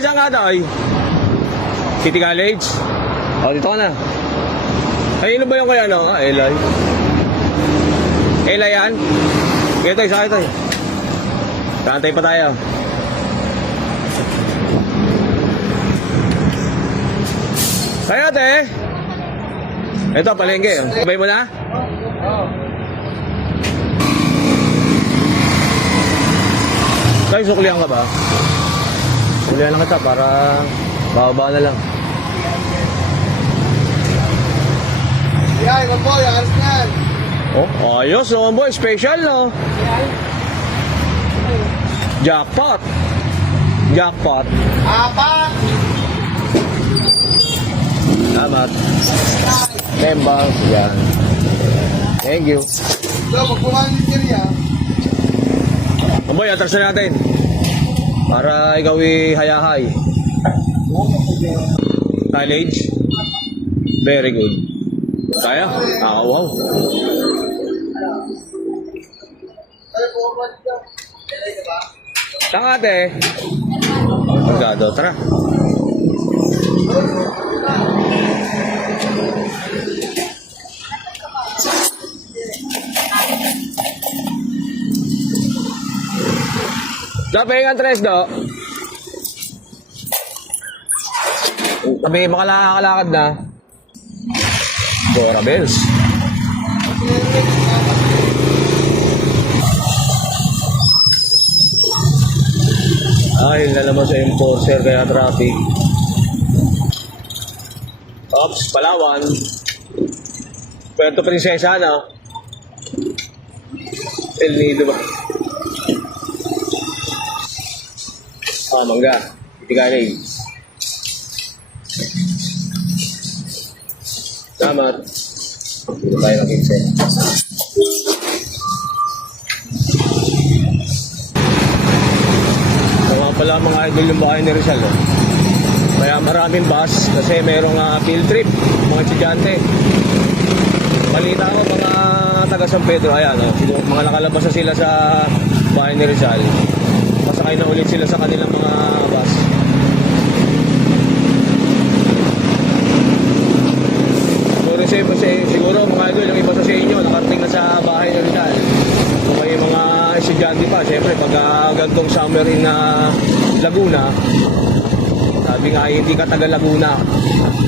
saan ka tayo? City College? O, dito ka na. Ay, ano ba yung kaya ano? Eli. Eli yan? Kaya tayo, sakit tayo. Kantay pa tayo. Kaya ate. Ito, palengke. Sabay mo na? Tayo, suklihan ka ba? Suklihan lang kita para bababa na lang. Yan, ikaw po, yung alas na yan. Oh, ayos naman boy. Special, no? Jackpot. Jackpot. Apat. Salamat. Tembang. Yan. Thank you. So, magpumahan yung kiriya. Boy, atras na natin. Para ikaw i-hayahay. College. Very good. Kaya? Wow. Tanga ate. Magado, tara. Dapat ang tres do. Kami makalakalakad na. Dora Bells. Ay, nalaman sa enforcer kaya traffic. Ops, Palawan. Puerto Princesa, no? El Nido ba? Ah, Mangga. Tiganay. Salamat. Dito tayo mag-inse. Mga pala mga idol yung bahay ni Rizal. Oh. Kaya maraming bus kasi merong field trip, mga estudyante. Balita ko mga taga San Pedro, ayan, oh, mga nakalabas na sila sa bahay ni Rizal. Masakay na ulit sila sa kanilang mga bus. Siguro mga idol, yung iba sa inyo, nakarating na sa bahay ni Rizal. Kung may mga estudyante pa, siyempre pag gantong summer in Laguna, sabi nga hindi ka taga Laguna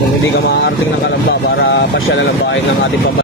kung hindi ka makakarating ng Calamba para pasyalan ang bahay ng ating pamilya.